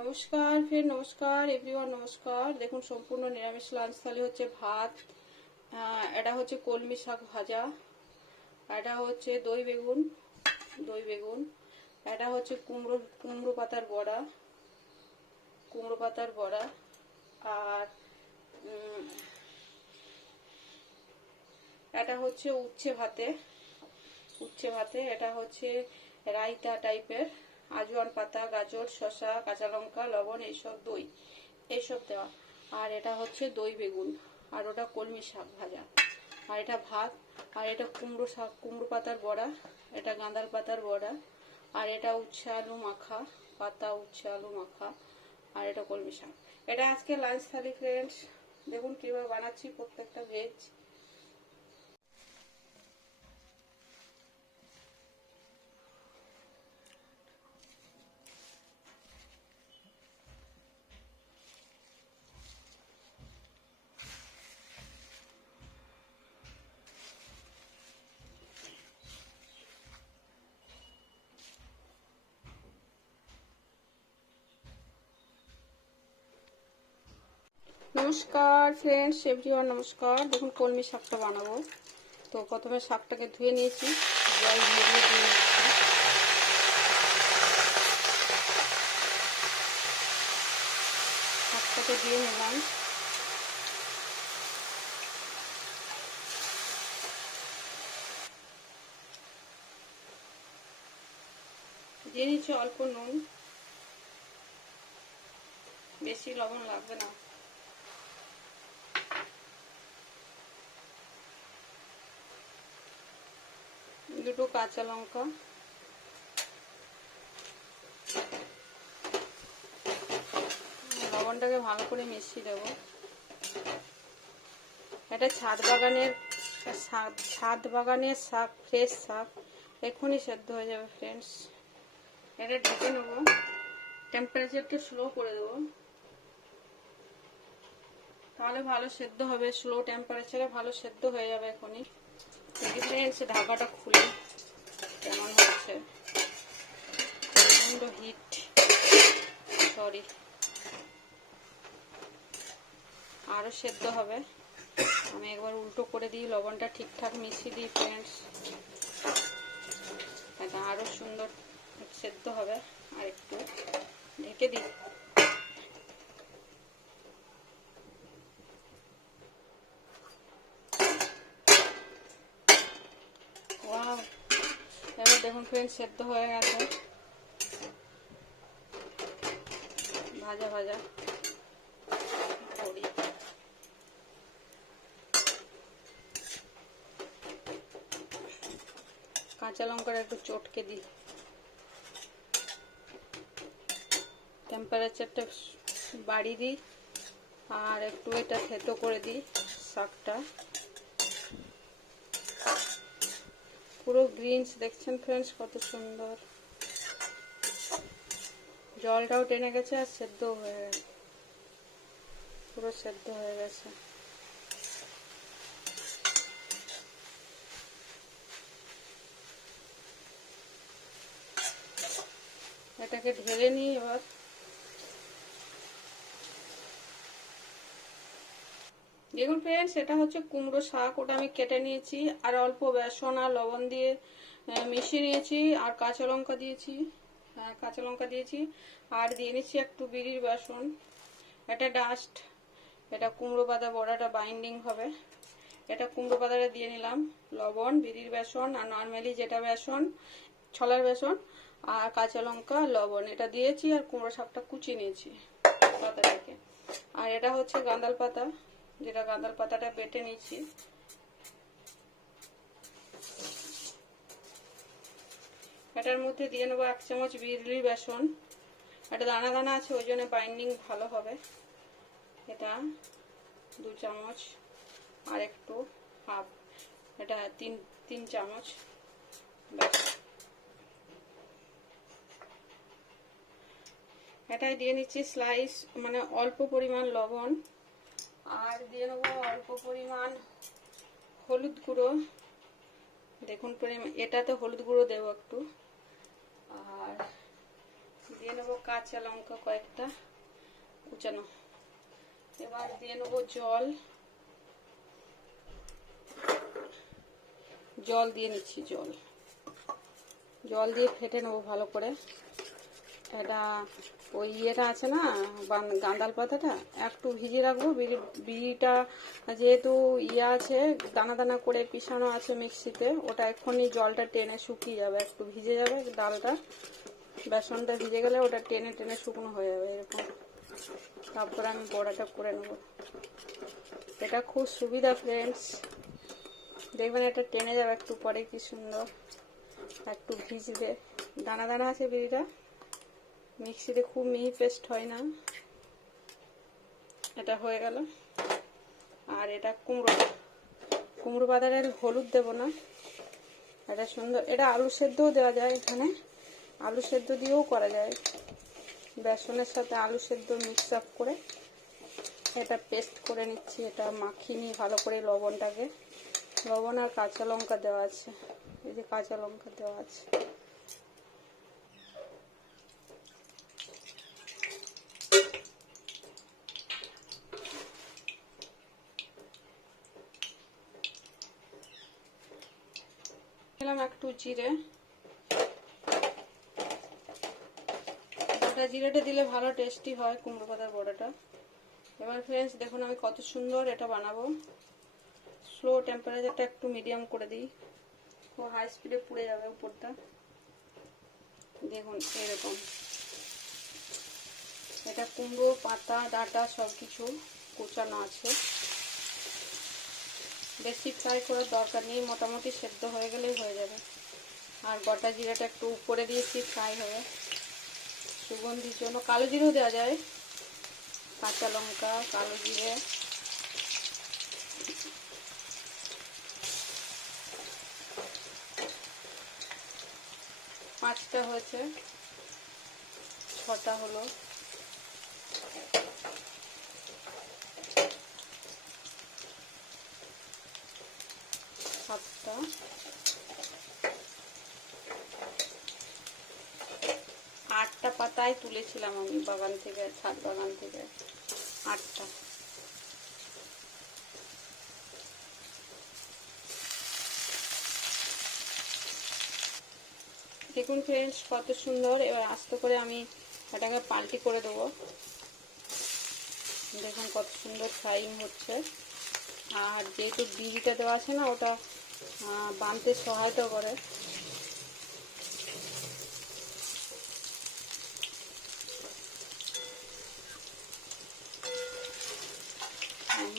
নমস্কার, ফের নমস্কার এভরিওয়ান নমস্কার। দেখুন, সম্পূর্ণ নিরামিষ লাঞ্চ থালি হচ্ছে ভাত এটা হচ্ছে কলমি শাক ভাজা, এটা হচ্ছে দই বেগুন দই বেগুন, এটা হচ্ছে কুমড়ো কুমড়ো পাতার বড়া, কুমড়ো পাতার বড়া, আর এটা হচ্ছে উচ্ছে ভাতে উচ্ছে ভাতে, এটা হচ্ছে রায়তা টাইপের আজওয়ান পাতা, গাজর, শসা, কাঁচা লঙ্কা, লবণ, এইসব দই, এইসব দেওয়া। আর এটা হচ্ছে দই বেগুন, আর ওটা কলমি শাক ভাজা। আর এটা ভাত, আর এটা কুমড়ো শাক, কুমড়ো পাতার বড়া, এটা গাঁদার পাতার বড়া, আর এটা উচ্ছে আলু মাখা, পাতা, উচ্ছে আলু মাখা, আর এটা কলমি শাক। এটা আজকে লাঞ্চ থালি ফ্রেন্ডস দেখুন কীভাবে বানাচ্ছি প্রত্যেকটা ভেজ নমস্কার ফ্রেন্ডস এভরিওয়ান নমস্কার। দেখুন, কলমি শাকটা বানাবো। তো প্রথমে শাকটাকে ধুয়ে নিয়েছি। জল শাকটাকে দিয়ে নিলাম। দিয়ে অল্প নুন। বেশি লবণ লাগবে না। দুটো কাঁচা লঙ্কা। লবণটাকে ভালো করে মিশিয়ে দেবো। এটা ছাদ বাগানের ছাদ বাগানের শাক, ফ্রেশ শাক। এক্ষুনি সেদ্ধ হয়ে যাবে ফ্রেন্ডস এটা ঢেকে নেব। টেম্পারেচারটা স্লো করে দেবো। তাহলে ভালো সেদ্ধ হবে স্লো টেম্পারেচারে ভালো সেদ্ধ হয়ে যাবে এখনই। ঢাকাটা খুলে কেমন হচ্ছে প্রচণ্ড হিট সরি আরও সেদ্ধ হবে। আমি একবার উল্টো করে দিই, লবণটা ঠিকঠাক মিশিয়ে দিই ফ্রেন্ডস আরও সুন্দর সেদ্ধ হবে। আর একটু ঢেকে দিই। দেখুন ফ্রেন্ড সেদ্ধ হয়ে গেছে। ভাজা ভাজা। কাঁচা লঙ্কার একটু চটকে দিই। টেম্পারেচারটা বাড়িয়ে দিই আর একটু এটা থেতো করে দিই শাকটা। পুরো গ্রিনস দেখছেন ফ্রেন্ডস কত সুন্দর। জলটাও টেনে গেছে আর সেদ্ধ হয়ে গেছে পুরো সেদ্ধ হয়ে গেছে। এটাকে ঢেলে নিই এবার। দেখুন ফ্রেন্ডস এটা হচ্ছে কুমড়ো শাক, ওটা আমি কেটে নিয়েছি, আর অল্প বেসন আর লবণ দিয়ে মিশিয়ে নিয়েছি, আর কাঁচা লঙ্কা দিয়েছি। কাঁচা লঙ্কা দিয়েছি। আর দিয়ে নিচ্ছি একটু বিড়ির বেসন। এটা ডাস্ট এটা কুমড়ো পাতা বড়াটা বাইন্ডিং হবে। এটা কুমড়ো পাতাটা দিয়ে নিলাম, লবণ বিড়ির বেসন, আর নর্মালি যেটা বেসন, ছলার বেসন, আর কাঁচা লঙ্কা, লবণ। এটা দিয়েছি আর কুমড়ো শাকটা কুচিয়ে নিয়েছি পাতাটাকে। আর এটা হচ্ছে গাঁদাল পাতা, যেটা গাঁদাল পাতাটা বেটে নিচ্ছি। এটার মধ্যে দিয়ে নেব এক চামচ বিড়লি বেসন। এটা দানা দানা আছে, ওই জন্য বাইন্ডিং ভালো হবে। এটা দু চামচ, আর একটু হাফ এটা তিন তিন চামচ এটাই দিয়ে নিচ্ছি স্লাইস মানে অল্প পরিমাণ লবণ। আর দিয়ে নেব অল্প পরিমাণ হলুদ গুঁড়ো। দেখুন পরিমাণ, এটাতে হলুদ গুঁড়ো দেবো একটু। আর দিয়ে নেব কাঁচা লঙ্কা কয়েকটা কুচানো। এবার দিয়ে নেব জল। জল দিয়ে নিচ্ছি, জল। জল দিয়ে ফেটে নেব ভালো করে। এটা ওই ইয়েটা আছে না গাঁদাল পাতাটা, একটু ভিজিয়ে রাখব বিড়ি- বিড়িটা যেহেতু ইয়ে আছে, দানা দানা করে পিষানো আছে মিক্সিতে, ওটা এক্ষুনি জলটা টেনে শুকিয়ে যাবে, একটু ভিজে যাবে ডালটা। বেসনটা ভিজে গেলে ওটা টেনে টেনে শুকনো হয়ে যাবে এরকম। তারপরে আমি বড়াটা করে নেব। এটা খুব সুবিধা ফ্রেন্ডস দেখবেন এটা টেনে যাবে একটু পরে, কি সুন্দর। একটু ভিজবে। দানা দানা আছে বিড়িটা মিক্সিতে খুব মিহি পেস্ট হয় না এটা হয়ে গেল আর এটা কুমড়ো। কুমড়ো বাজারের হলুদ দেব না। এটা সুন্দর এটা আলু সেদ্ধও দেওয়া যায় এখানে। আলু সেদ্ধ দিয়েও করা যায়। বেসনের সাথে আলু সেদ্ধ মিক্স আপ করে এটা পেস্ট করে নিচ্ছি। এটা মাখিয়ে নিই ভালো করে লবণটাকে। লবণ আর কাঁচা লঙ্কা দেওয়া আছে। এই যে কাঁচা লঙ্কা দেওয়া আছে দিলাম একটু জিরে। গোটা জিরেটা দিলে ভালো টেস্টি হয় কুমড়ো পাতার বড়াটা। এবার ফ্রেন্ডস দেখুন আমি কত সুন্দর এটা বানাবো। স্লো টেম্পারেচারটা একটু মিডিয়াম করে দিই। ও হাই স্পিডে পুড়ে যাবে উপরটা। দেখুন এরকম। এটা কুমড়ো, পাতা, ডাটা সব কিছু কুচানো আছে। বেশি ফ্রাই করার দরকার নেই, মোটামুটি সেদ্ধ হয়ে গেলেই হয়ে যাবে। আর গোটা জিরাটা একটু উপরে দিয়েছি, ফ্রাই হবে। সুগন্ধির জন্য কালো জিরেও দেওয়া যায়। কাঁচা লঙ্কা, কালো জিরে। পাঁচটা হয়েছে। ছটা হলো। সাতটা। আটটা পাতায় তুলেছিলাম আমি বাগান থেকে, ছাদ বাগান থেকে, আটটা। দেখুন ফ্রেন্ডস কত সুন্দর। এবার আস্তে করে আমি এটাকে পাল্টি করে দেবো। দেখুন কত সুন্দর ফ্রাইং হচ্ছে। আর যেহেতু বিড়িটা দেওয়া আছে না, ওটা বানতে সহায়তা করে।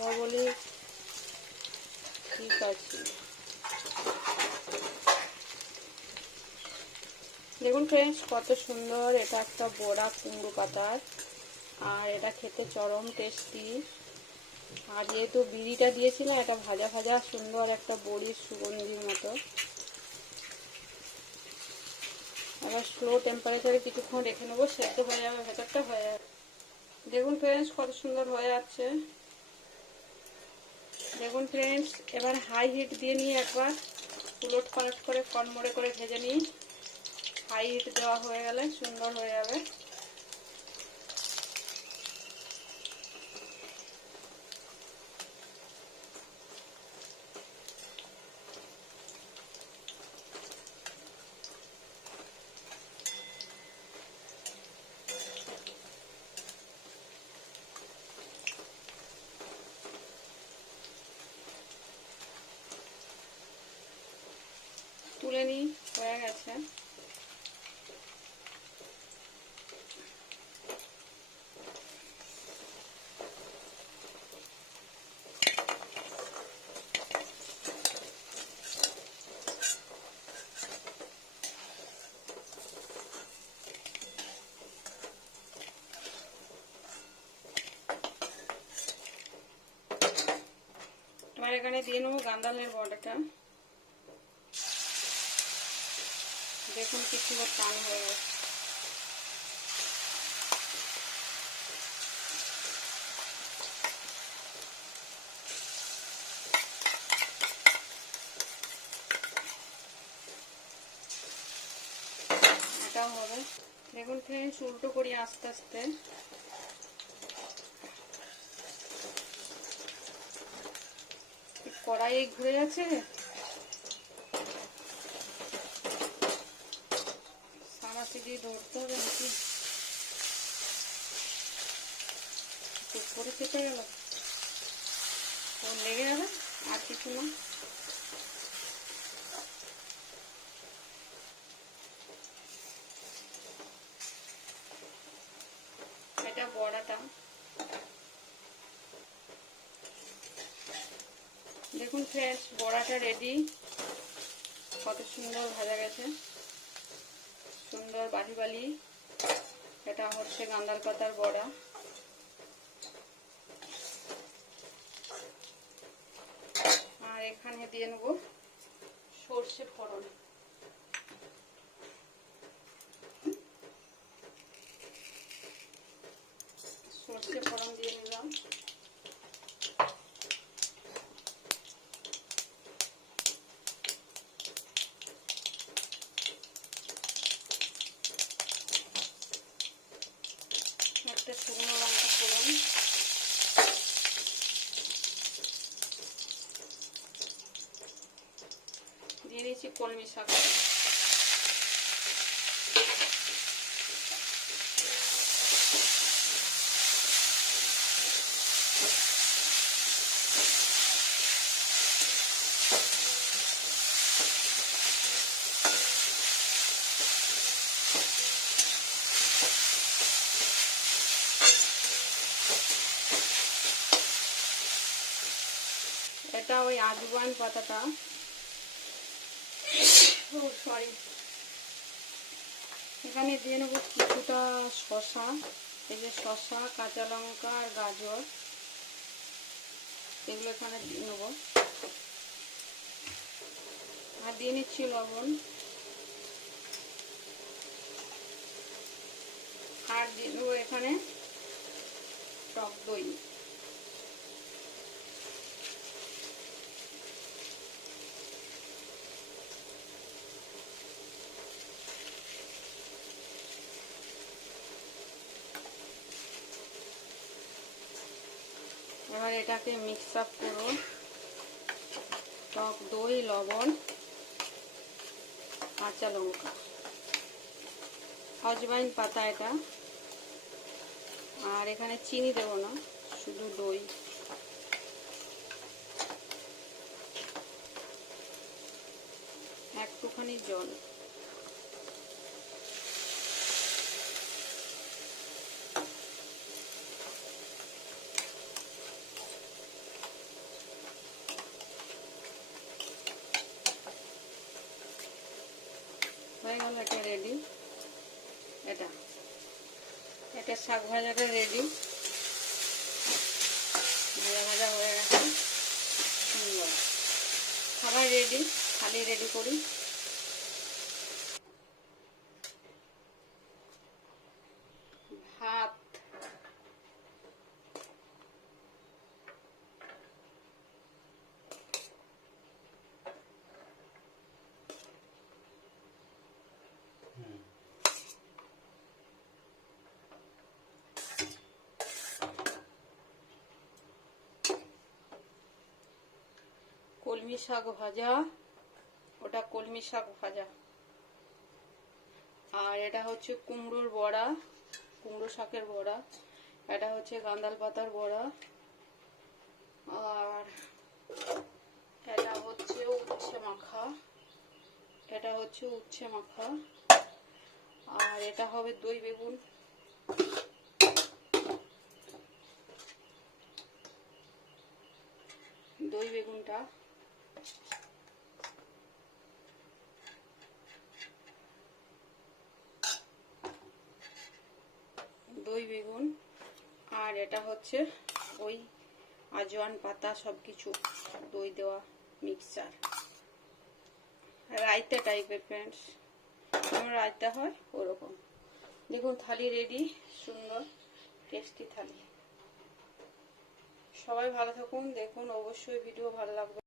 বলি ঠিক আছে। দেখুন ফ্রেন্ডস কত সুন্দর এটা একটা বড়া কুমড়ো পাতার। আর এটা খেতে চরম টেস্টি আর যেহেতু বিড়িটা দিয়েছিলাম, এটা ভাজা ভাজা সুন্দর একটা বড়ির সুগন্ধির মতো। আবার স্লো টেম্পারেচারে কিছুক্ষণ রেখে নেব, সেদ্ধ হয়ে যাবে, ভেতরটা হয়ে যাবে। দেখুন ফ্রেন্ডস কত সুন্দর হয়ে যাচ্ছে। দেখুন ফ্রেন্ডস এবার হাই হিট দিয়ে নিয়ে একবার উলট পালট করে কনমড়ে করে ভেজে নিই। হাই হিট দেওয়া হয়ে গেলে সুন্দর হয়ে যাবে। তুলে নিই হয়ে গেছে। এবার এখানে দিয়ে নেব গান্দালের বড়াটা। দেখুন কি সুন্দর টান হয়ে গেছে। দেখুন ফ্রেন্ডস উল্টো করি আস্তে আস্তে। কড়াই ঘুরে আছে সামাসি দিয়ে ধরতে হবে নাকি উপরে চেপে গেল লেগে যাবে আর কিছু না এটা বড়াটা দেখুন ফ্রেন্ডস বড়াটা রেডি কত সুন্দর ভাজা গেছে। সুন্দর বালি বালি এটা হচ্ছে গান্দাল পাতার বড়া। আর এখানে দিয়ে নেব সর্ষে ফোড়ন। সর্ষে ফোড়ন দিয়ে নিলাম একটা শুকনো লঙ্কা ফোড়ন দিয়ে দিয়েছি কলমি শাক এটা ওই আজওয়ান পাতাটা। Oh sorry. এখানে দিয়ে নেব কিছুটা শশা এই যে শশা কাঁচা লঙ্কা আর গাজর। এগুলো এখানে দিয়ে নেব। আর দিয়ে নিচ্ছি লবণ। আর দিয়ে নেব এখানে টক দই। এবার এটাকে মিক্স আপ করো টক দই, লবণ, কাঁচা লঙ্কা। অজবাইন পাতা এটা। আর এখানে চিনি দেব না, শুধু দই। একটুখানি জল। হয়ে রেডি এটা। এটা শাক ভাজাটা রেডি ভাজা ভাজা হয়ে গেছে। খাবার রেডি খালি রেডি করি ভাত কলমি শাক ভাজা, ওটা কলমি শাক ভাজা। আর এটা হচ্ছে কুমড়োর বড়া, কুমড়ো শাকের বড়া। এটা হচ্ছে গান্দাল পাতার বড়া। আর এটা হচ্ছে উচ্ছে মাখা। এটা হচ্ছে উচ্ছে মাখা। আর এটা হবে দই বেগুন। দই বেগুনটা দই বেগুন আর এটা হচ্ছে ওই আজওয়ান পাতা সব কিছু দই দেওয়া মিক্সচার রায়তা টাইপের ফ্রেন্ডস যেমন রায়তা হয় ওরকম। দেখুন, থালি রেডি সুন্দর টেস্টি থালি। সবাই ভালো থাকুন, দেখুন, অবশ্যই ভিডিও ভালো লাগবে।